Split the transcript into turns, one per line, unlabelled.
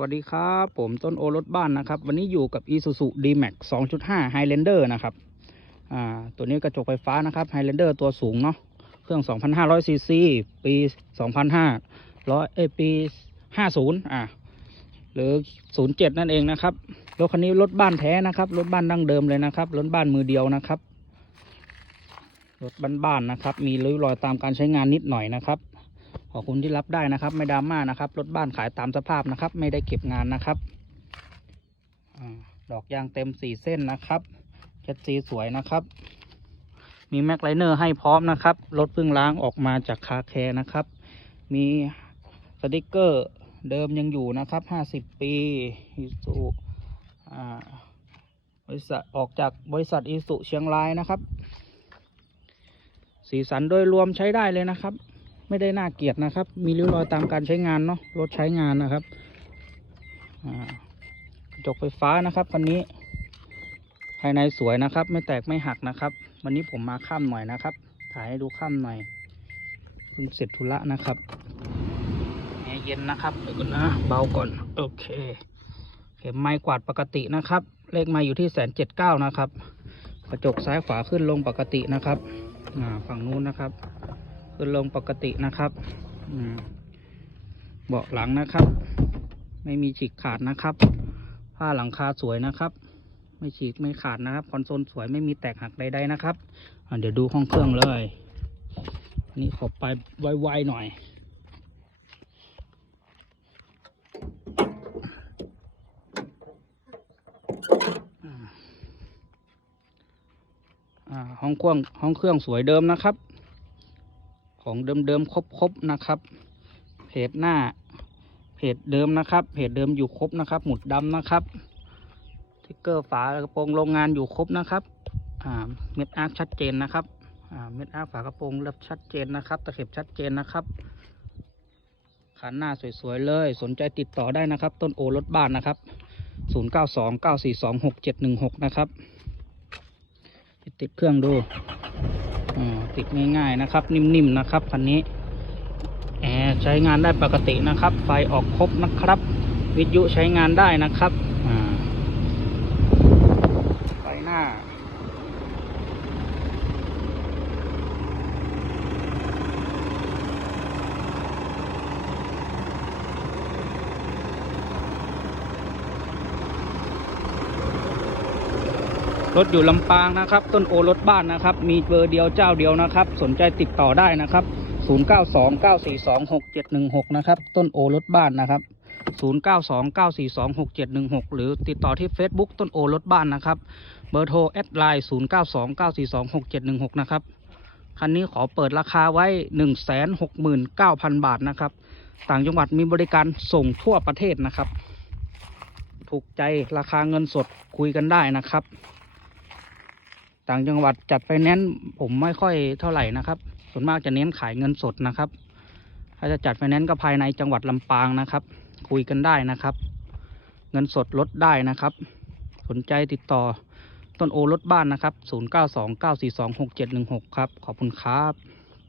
วัสดีครับ ผมต้นโอรถบ้านนะครับ วันนี้อยู่กับ Isuzu D-Max 2.5 Highlander นะครับอ่าตัวนี้กระจกไฟฟ้านะครับ Highlander ตัวสูงเนาะเครื่อง 2,500 ซีซี ปี 2,500 เอปี 50 อ่าหรือ 07 นั่นเองนะครับ รถคันนี้รถบ้านแท้นะครับ รถบ้านดั้งเดิมเลยนะครับ รถบ้านมือเดียวนะครับ รถบ้านๆนะครับ มีริ้วรอยตามการใช้งานนิดหน่อยนะครับ ขอบคุณที่รับได้นะครับ ไม่ดราม่านะครับ รถบ้านขายตามสภาพนะครับ ไม่ได้เก็บงานนะครับอดอกยางเต็มสี่เส้นนะครับแคดซีสวยนะครับ มีแม็กไลเนอร์ให้พร้อมนะครับ รถเพิ่งล้างออกมาจากคาแคร์นะครับ มีสติกเกอร์เดิมยังอยู่นะครับห้าสิบปีอิสุบริษัทออกจากบริษัทอิสุเชียงรายนะครับ สีสันโดยรวมใช้ได้เลยนะครับ ไม่ได้น่าเกลียดนะครับ มีริ้วรอยตามการใช้งานเนาะรถใช้งานนะครับกระจกไฟฟ้านะครับคันนี้ ภายในสวยนะครับ ไม่แตกไม่หักนะครับ วันนี้ผมมาค่ำหน่อยนะครับ ถ่ายให้ดูค่ำหน่อยเพิ่งเสร็จธุระนะครับแอร์เย็นนะครับเดี๋ยวก่อนนะเบาก่อนโอเคเข็มไม้กวาดปกตินะครับ เลขไม้อยู่ที่แสนเจ็ดเก้านะครับ กระจกซ้ายขวาขึ้นลงปกตินะครับฝั่งนู้นนะครับ ขึ้นลงปกตินะครับเบาะหลังนะครับ ไม่มีฉีกขาดนะครับ ผ้าหลังคาสวยนะครับ ไม่ฉีกไม่ขาดนะครับคอนโซลสวยไม่มีแตกหักใดๆนะครับเดี๋ยวดูห้องเครื่องเลยนี่ขอไปไวๆหน่อยอ่าห้องเครื่องห้องเครื่องสวยเดิมนะครับ ของเดิมๆครบๆนะครับ เพจหน้า เพจเดิมนะครับ เพจเดิมอยู่ครบนะครับ หมุดดำนะครับสติ๊กเกอร์ฝากระโปรงโรงงานอยู่ครบนะครับอ่าเม็ดอาร์คชัดเจนนะครับอ่าเม็ดอาร์คฝากระโปรงเรียบชัดเจนนะครับ ตะเข็บชัดเจนนะครับขันหน้าสวยๆเลย สนใจติดต่อได้นะครับ ต้นโอรถบ้านนะครับ 0 9 2 9 4 2 6 7 1 6 นะครับ ติดเครื่องดู ติดง่ายๆนะครับ นิ่มๆนะครับคันนี้แอร์ใช้งานได้ปกตินะครับ ไฟออกครบนะครับ วิทยุใช้งานได้นะครับไฟหน้า รถอยู่ลำปางนะครับ ต้นโอรถบ้านนะครับ มีเบอร์เดียวเจ้าเดียวนะครับ สนใจติดต่อได้นะครับ 0929426716 นะครับ ต้นโอรถบ้านนะครับ 0929426716 หรือติดต่อที่ Facebook ต้นโอรถบ้านนะครับ เบอร์โทรแอดไลน์0929426716 นะครับ คันนี้ขอเปิดราคาไว้ 169,000 บาทนะครับ ต่างจังหวัดมีบริการส่งทั่วประเทศนะครับถูกใจราคาเงินสดคุยกันได้นะครับ ต่างจังหวัดจัดไฟแนนซ์ผมไม่ค่อยเท่าไหร่นะครับ ส่วนมากจะเน้นขายเงินสดนะครับ ถ้าจะจัดไฟแนนซ์ก็ภายในจังหวัดลำปางนะครับ คุยกันได้นะครับ เงินสดลดได้นะครับ สนใจติดต่อต้นโอรถบ้านนะครับ 0929426716 ครับ ขอบคุณครับ